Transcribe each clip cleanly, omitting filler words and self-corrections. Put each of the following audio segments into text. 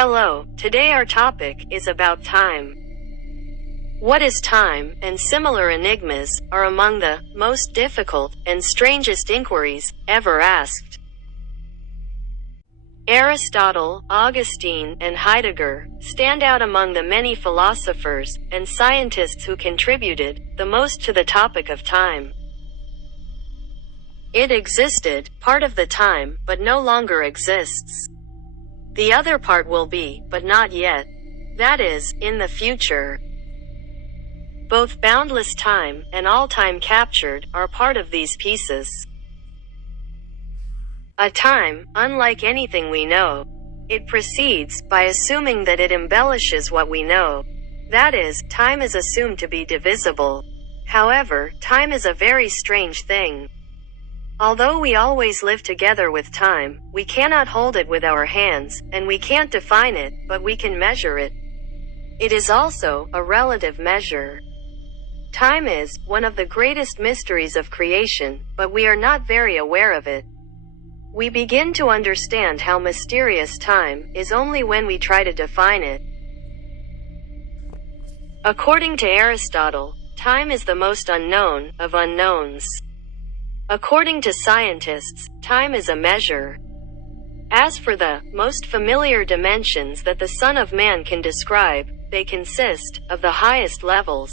Hello, today our topic is about time. What is time, and similar enigmas, are among the most difficult and strangest inquiries ever asked. Aristotle, Augustine, and Heidegger stand out among the many philosophers and scientists who contributed the most to the topic of time. It existed, part of the time, but no longer exists. The other part will be, but not yet. That is, in the future. Both boundless time and all time captured are part of these pieces. A time, unlike anything we know. It proceeds by assuming that it embellishes what we know. That is, time is assumed to be divisible. However, time is a very strange thing. Although we always live together with time, we cannot hold it with our hands, and we can't define it, but we can measure it. It is also a relative measure. Time is one of the greatest mysteries of creation, but we are not very aware of it. We begin to understand how mysterious time is only when we try to define it. According to Aristotle, time is the most unknown of unknowns. According to scientists, time is a measure. As for the most familiar dimensions that the Son of Man can describe, they consist of the highest levels.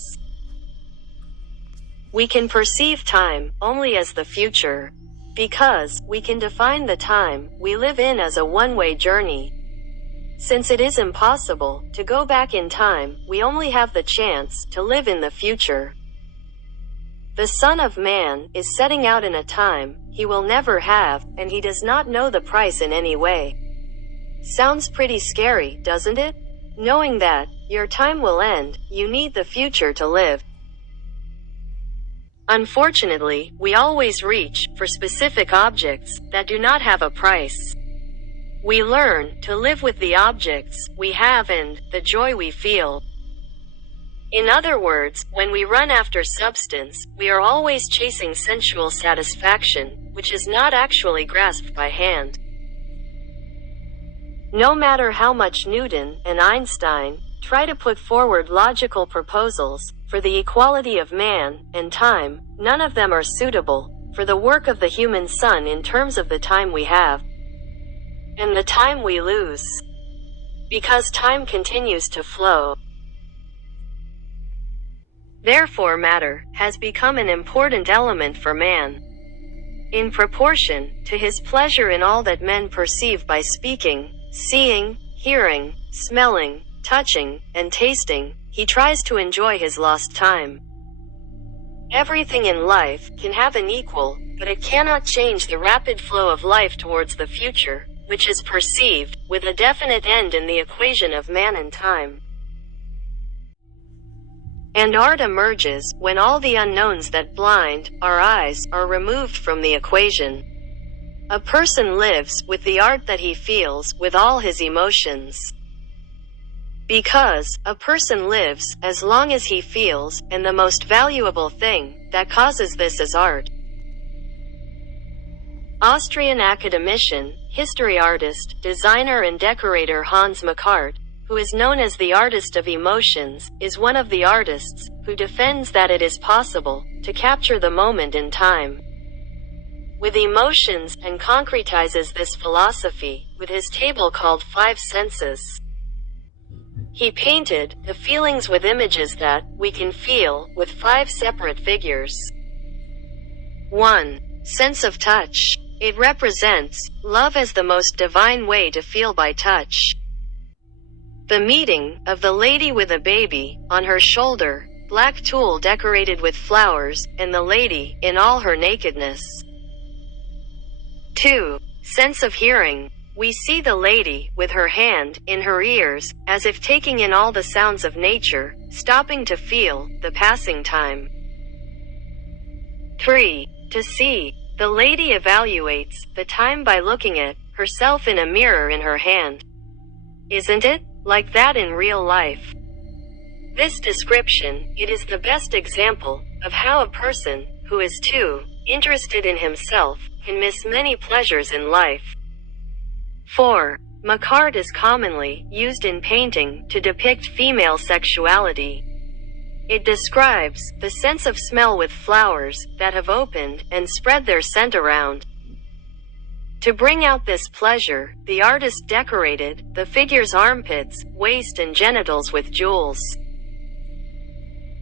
We can perceive time only as the future, because we can define the time we live in as a one-way journey. Since it is impossible to go back in time, we only have the chance to live in the future. The Son of Man is setting out in a time he will never have, and he does not know the price in any way. Sounds pretty scary, doesn't it? Knowing that your time will end, you need the future to live. Unfortunately, we always reach for specific objects that do not have a price. We learn to live with the objects we have and the joy we feel. In other words, when we run after substance, we are always chasing sensual satisfaction, which is not actually grasped by hand. No matter how much Newton and Einstein try to put forward logical proposals for the equality of man and time, none of them are suitable for the work of the human son in terms of the time we have and the time we lose. Because time continues to flow. Therefore matter has become an important element for man. In proportion to his pleasure in all that men perceive by speaking, seeing, hearing, smelling, touching, and tasting, he tries to enjoy his lost time. Everything in life can have an equal, but it cannot change the rapid flow of life towards the future, which is perceived with a definite end in the equation of man and time. And art emerges when all the unknowns that blind our eyes are removed from the equation. A person lives with the art that he feels with all his emotions. Because a person lives as long as he feels, and the most valuable thing that causes this is art. Austrian academician, history artist, designer and decorator Hans Makart, who is known as the artist of emotions, is one of the artists who defends that it is possible to capture the moment in time with emotions, and concretizes this philosophy with his table called 5 Senses. He painted the feelings with images that we can feel with 5 separate figures. 1. Sense of touch. It represents love as the most divine way to feel by touch. The meeting of the lady with a baby on her shoulder, black tulle decorated with flowers, and the lady in all her nakedness. 2. Sense of hearing. We see the lady with her hand in her ears, as if taking in all the sounds of nature, stopping to feel the passing time. 3. To see. The lady evaluates the time by looking at herself in a mirror in her hand. Isn't it like that in real life? This description, it is the best example of how a person who is too interested in himself can miss many pleasures in life. 4. Makart is commonly used in painting to depict female sexuality. It describes the sense of smell with flowers that have opened and spread their scent around. To bring out this pleasure, the artist decorated the figure's armpits, waist and genitals with jewels.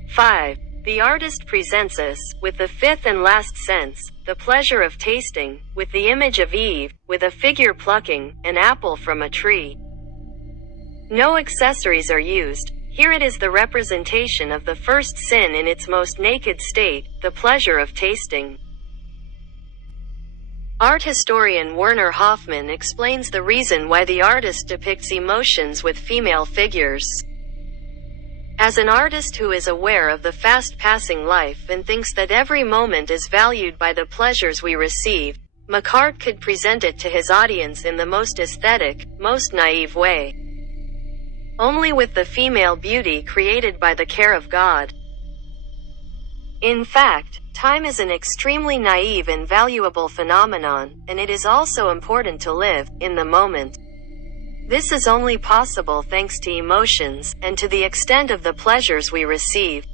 5. The artist presents us with the fifth and last sense, the pleasure of tasting, with the image of Eve, with a figure plucking an apple from a tree. No accessories are used. Here it is the representation of the first sin in its most naked state, the pleasure of tasting. Art historian Werner Hoffmann explains the reason why the artist depicts emotions with female figures. As an artist who is aware of the fast-passing life and thinks that every moment is valued by the pleasures we receive, Makart could present it to his audience in the most aesthetic, most naive way. Only with the female beauty created by the care of God. In fact, time is an extremely naive and valuable phenomenon, and it is also important to live in the moment. This is only possible thanks to emotions, and to the extent of the pleasures we receive.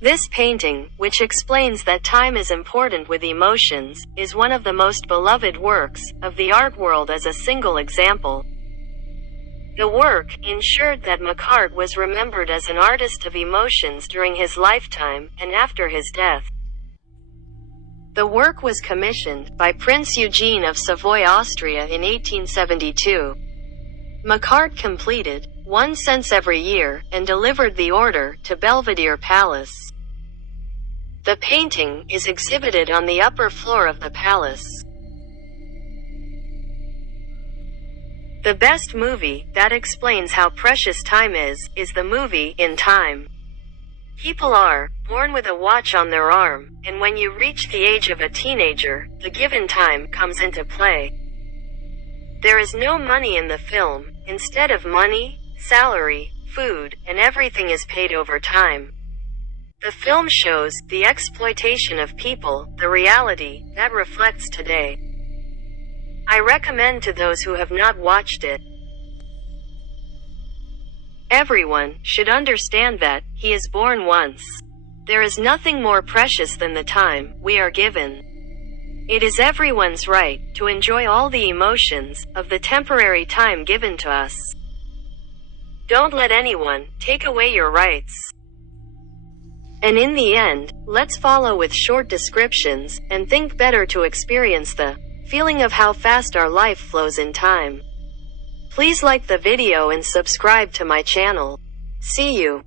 This painting, which explains that time is important with emotions, is one of the most beloved works of the art world as a single example. The work ensured that Makart was remembered as an artist of emotions during his lifetime, and after his death. The work was commissioned by Prince Eugene of Savoy, Austria in 1872. Makart completed one sense every year, and delivered the order to Belvedere Palace. The painting is exhibited on the upper floor of the palace. The best movie that explains how precious time is the movie In Time. People are born with a watch on their arm, and when you reach the age of a teenager, the given time comes into play. There is no money in the film. Instead of money, salary, food, and everything is paid over time. The film shows the exploitation of people, the reality that reflects today. I recommend to those who have not watched it. Everyone should understand that he is born once. There is nothing more precious than the time we are given. It is everyone's right to enjoy all the emotions of the temporary time given to us. Don't let anyone take away your rights. And in the end, let's follow with short descriptions and think better to experience the feeling of how fast our life flows in time. Please like the video and subscribe to my channel. See you.